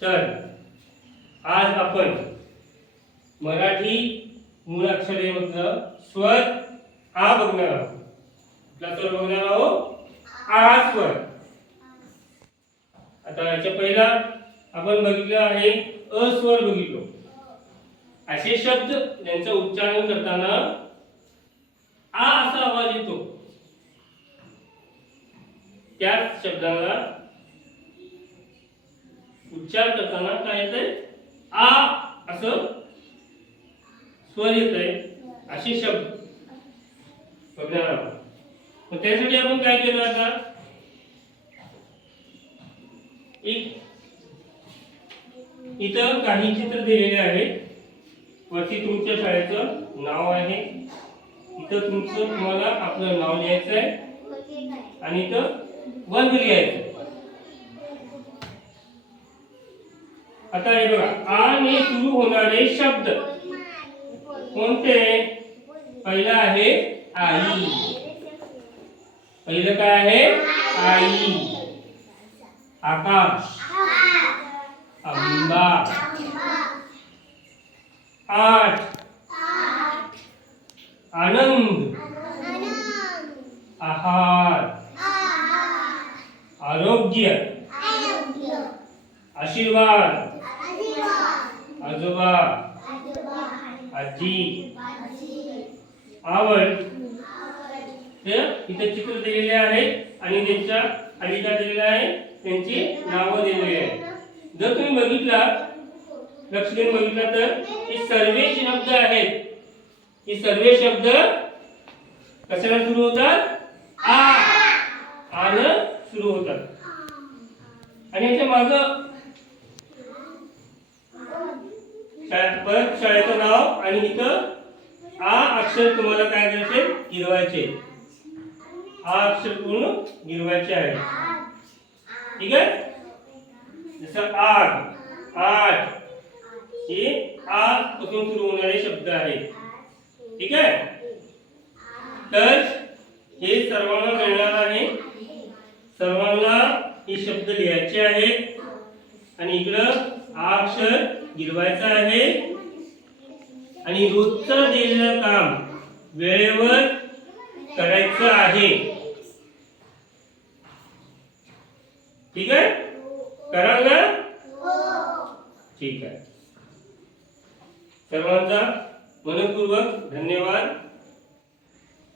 तर आज आपण मराठी मूळाक्षरे मधलं स्वर आ बघणार आहोत. कुठला स्वर बघणार आहोत? आ स्वर. आता याच्या पहिला आपण बघितलं आहे अ स्वर बघितलो. असे शब्द ज्यांचं उच्चारण करताना आ असा आवाज येतो त्या शब्दाला उच्चार करताना काय येतंय? आ असं स्वर येतंय. असे शब्द बघणार आहोत. मग त्यासाठी आपण काय केलं आता? इथं काही चित्र दिलेले आहेत. वरती तुमच्या शाळेचं नाव आहे. इथं तुम्हाला आपलं नाव लिहायचं आहे आणि इथं वर्ग लिहायचं. आता हे बघा, आ ने सुरू होणारे शब्द कोणते? पहिला आहे आई. पहिलं काय आहे? आई. आकाश, आंबा, आठ, आनंद, आहार, आरोग्य, आशीर्वाद, आजोबा, आजी, आवड. इथे चित्र दिलेले आहेत आणि त्यांच्या खाली काय दिलेलं आहे? त्यांची नावं दिलेली आहेत. जर तुम्ही बघितला, लक्ष देऊन बघितला तर हे सर्व शब्द आहेत. हे सर्व शब्द कशाला सुरू होतात? आन सुरू होतात. आणि याच्या माग परत शाळेचं नाव आणि इथं आ अक्षर तुम्हाला काय करायचे? गिरवायचे. आ अक्षर पूर्ण गिरवायचे आहे. ठीक आहे? जसं आग, आठ हे आ पासून सुरू होणारे शब्द आहेत. ठीक आहे? तर हे सर्वांना मिळणार आहे. सर्वांना हे शब्द लिहायचे आहेत आणि इकडं आ अक्षर गिरवायचं आहे आणि रोजचं दिलेलं काम वेळेवर करायचं आहे. ठीक आहे? कराल ना? ठीक आहे. सर्वांचा मनपूर्वक धन्यवाद.